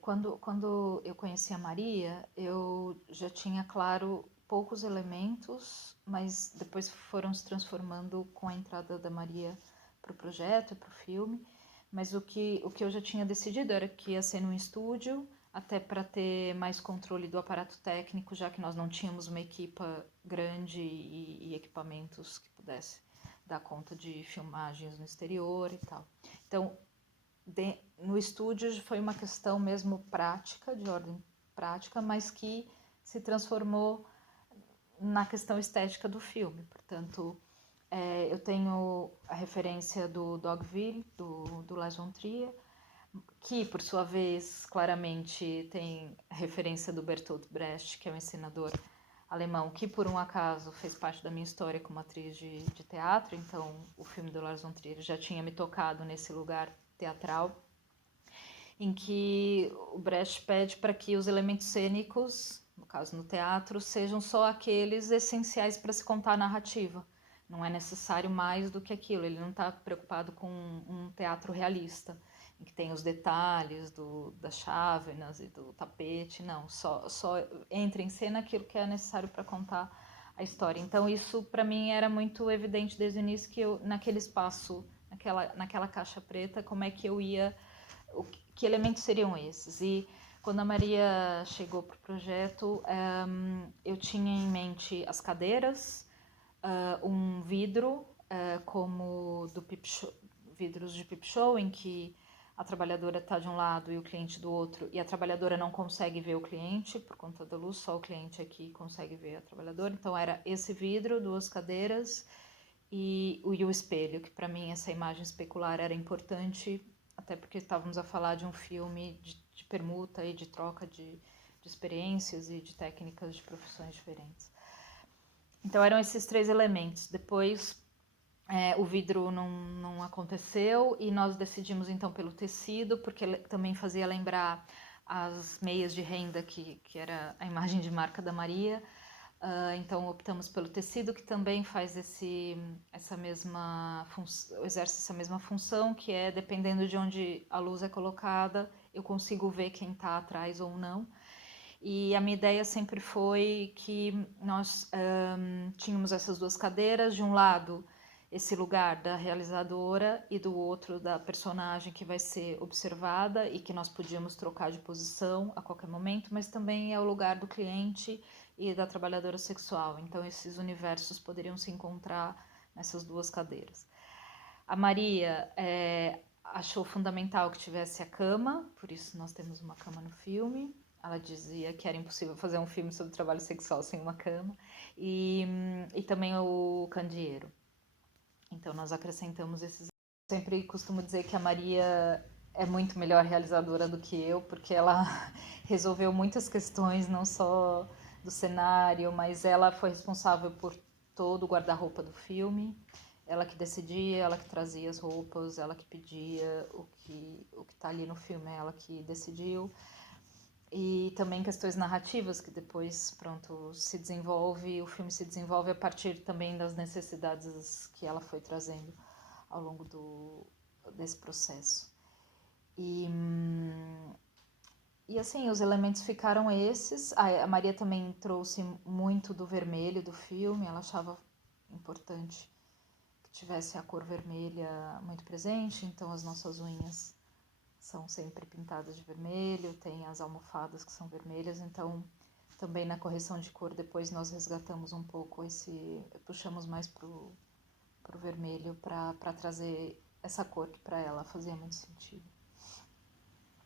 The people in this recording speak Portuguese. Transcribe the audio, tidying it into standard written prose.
Quando eu conheci a Maria, eu já tinha, claro, poucos elementos, mas depois foram se transformando com a entrada da Maria para o projeto e para o filme. Mas o que eu já tinha decidido era que ia ser num estúdio, até para ter mais controle do aparato técnico, já que nós não tínhamos uma equipa grande e equipamentos que pudesse dar conta de filmagens no exterior e tal. Então, no estúdio foi uma questão mesmo prática, de ordem prática, mas que se transformou na questão estética do filme. Portanto, eu tenho a referência do Dogville, do Lars von Trier, que, por sua vez, claramente tem a referência do Bertolt Brecht, que é um encenador alemão, que por um acaso fez parte da minha história como atriz de teatro. Então, o filme do Lars von Trier já tinha me tocado nesse lugar teatral, em que o Brecht pede para que os elementos cênicos, no caso no teatro, sejam só aqueles essenciais para se contar a narrativa. Não é necessário mais do que aquilo. Ele não está preocupado com um teatro realista, em que tem os detalhes das chávenas e do tapete. Não, só entra em cena aquilo que é necessário para contar a história. Então isso para mim era muito evidente desde o início, que eu, naquele espaço, naquela caixa preta, como é que eu ia, que elementos seriam esses. E quando a Maria chegou para o projeto, eu tinha em mente as cadeiras, um vidro, como do Peep Show, vidros de Peep Show, em que a trabalhadora está de um lado e o cliente do outro, e a trabalhadora não consegue ver o cliente por conta da luz, só o cliente aqui consegue ver a trabalhadora. Então era esse vidro, duas cadeiras e o espelho, que para mim essa imagem especular era importante, até porque estávamos a falar de um filme de permuta e de troca de experiências e de técnicas de profissões diferentes. Então eram esses três elementos. Depois o vidro não aconteceu e nós decidimos então pelo tecido, porque também fazia lembrar as meias de renda, que era a imagem de marca da Maria. Então optamos pelo tecido, que também faz exerce essa mesma função, que é, dependendo de onde a luz é colocada, eu consigo ver quem está atrás ou não. E a minha ideia sempre foi que nós tínhamos essas duas cadeiras, de um lado esse lugar da realizadora e do outro da personagem que vai ser observada e que nós podíamos trocar de posição a qualquer momento, mas também é o lugar do cliente e da trabalhadora sexual. Então esses universos poderiam se encontrar nessas duas cadeiras. A Maria achou fundamental que tivesse a cama, por isso nós temos uma cama no filme. Ela dizia que era impossível fazer um filme sobre trabalho sexual sem uma cama. E também o candeeiro. Então nós acrescentamos esses. Eu sempre costumo dizer que a Maria é muito melhor realizadora do que eu, porque ela resolveu muitas questões, não só do cenário, mas ela foi responsável por todo o guarda-roupa do filme. Ela que decidia, ela que trazia as roupas, ela que pedia o que está ali no filme, ela que decidiu. E também questões narrativas, que depois, pronto, se desenvolve, o filme se desenvolve a partir também das necessidades que ela foi trazendo ao longo desse processo. E assim, os elementos ficaram esses. A Maria também trouxe muito do vermelho do filme, ela achava importante que tivesse a cor vermelha muito presente, então as nossas unhas são sempre pintadas de vermelho, tem as almofadas que são vermelhas, então também na correção de cor depois nós resgatamos um pouco puxamos mais pro vermelho para trazer essa cor que para ela fazia muito sentido.